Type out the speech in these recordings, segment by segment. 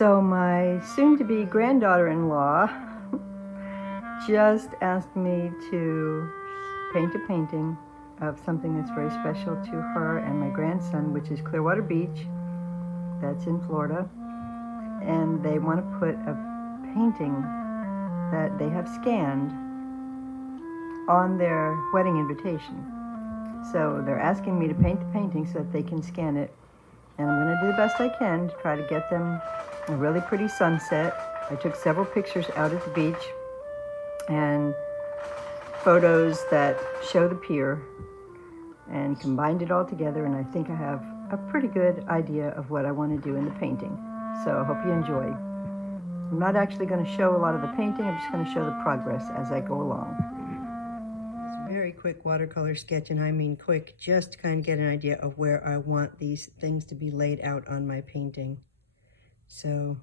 So my soon-to-be granddaughter-in-law just asked me to paint a painting of something that's very special to her and my grandson, which is Clearwater Beach. That's in Florida. And they want to put a painting that they have scanned on their wedding invitation. So they're asking me to paint the painting so that they can scan it. And I'm going to do the best I can to try to get them a really pretty sunset. I took several pictures out at the beach and photos that show the pier and combined it all together, and I think I have a pretty good idea of what I want to do in the painting. So I hope you enjoy. I'm not actually going to show a lot of the painting, I'm just going to show the progress as I go along. It's a very quick watercolor sketch, and I mean quick, just to kind of get an idea of where I want these things to be laid out on my painting. So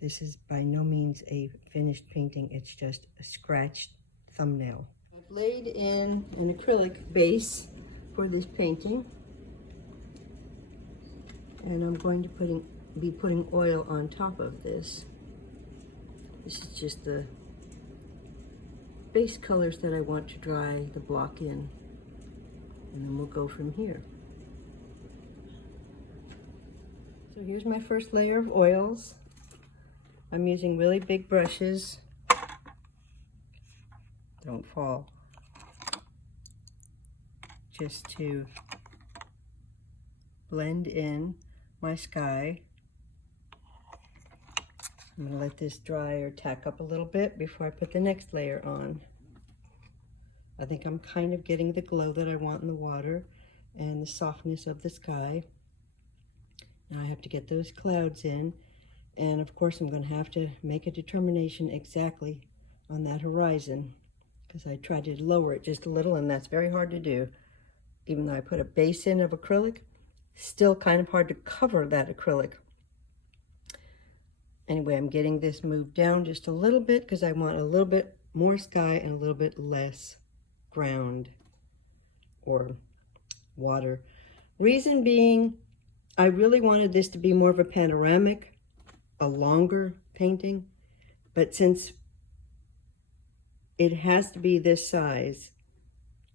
this is by no means a finished painting, it's just a scratched thumbnail. I've laid in an acrylic base for this painting, and I'm going to be putting oil on top of this. This is just the base colors that I want to dry the block in, and then we'll go from here. So here's my first layer of oils. I'm using really big brushes. Don't fall. Just to blend in my sky. I'm going to let this dry or tack up a little bit before I put the next layer on. I think I'm kind of getting the glow that I want in the water and the softness of the sky. Now I have to get those clouds in, and of course I'm going to have to make a determination exactly on that horizon, because I tried to lower it just a little, and that's very hard to do. Even though I put a base in of acrylic, still kind of hard to cover that acrylic. Anyway, I'm getting this moved down just a little bit because I want a little bit more sky and a little bit less ground or water. Reason being, I really wanted this to be more of a panoramic, a longer painting, but since it has to be this size,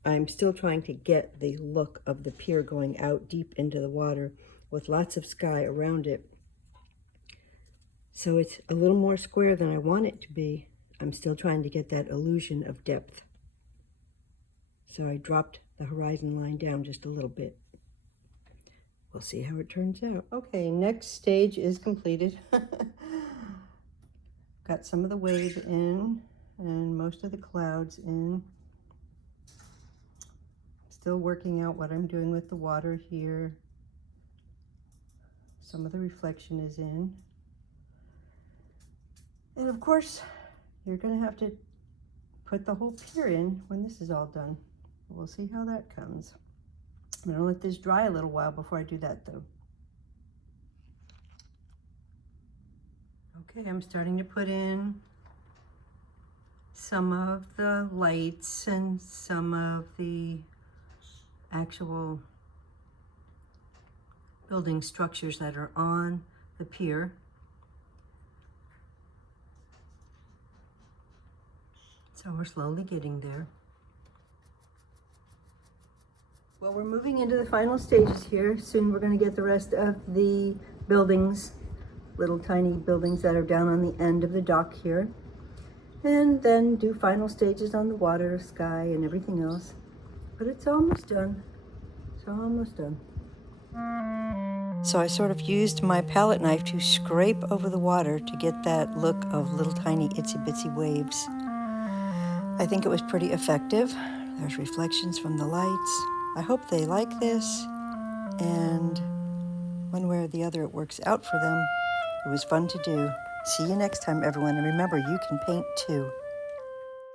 I'm still trying to get the look of the pier going out deep into the water with lots of sky around it. So it's a little more square than I want it to be. I'm still trying to get that illusion of depth. So I dropped the horizon line down just a little bit. We'll see how it turns out. Okay, next stage is completed. Got some of the wave in and most of the clouds in. Still working out what I'm doing with the water here. Some of the reflection is in. And of course, you're going to have to put the whole pier in when this is all done. We'll see how that comes. I'm going to let this dry a little while before I do that, though. Okay, I'm starting to put in some of the lights and some of the actual building structures that are on the pier. So we're slowly getting there. Well, we're moving into the final stages here. Soon we're going to get the rest of the buildings, little tiny buildings that are down on the end of the dock here, and then do final stages on the water, sky, and everything else. But it's almost done. It's almost done. So I sort of used my palette knife to scrape over the water to get that look of little tiny itsy bitsy waves. I think it was pretty effective. There's reflections from the lights. I hope they like this, and one way or the other it works out for them. It was fun to do. See you next time, everyone, and remember, you can paint too.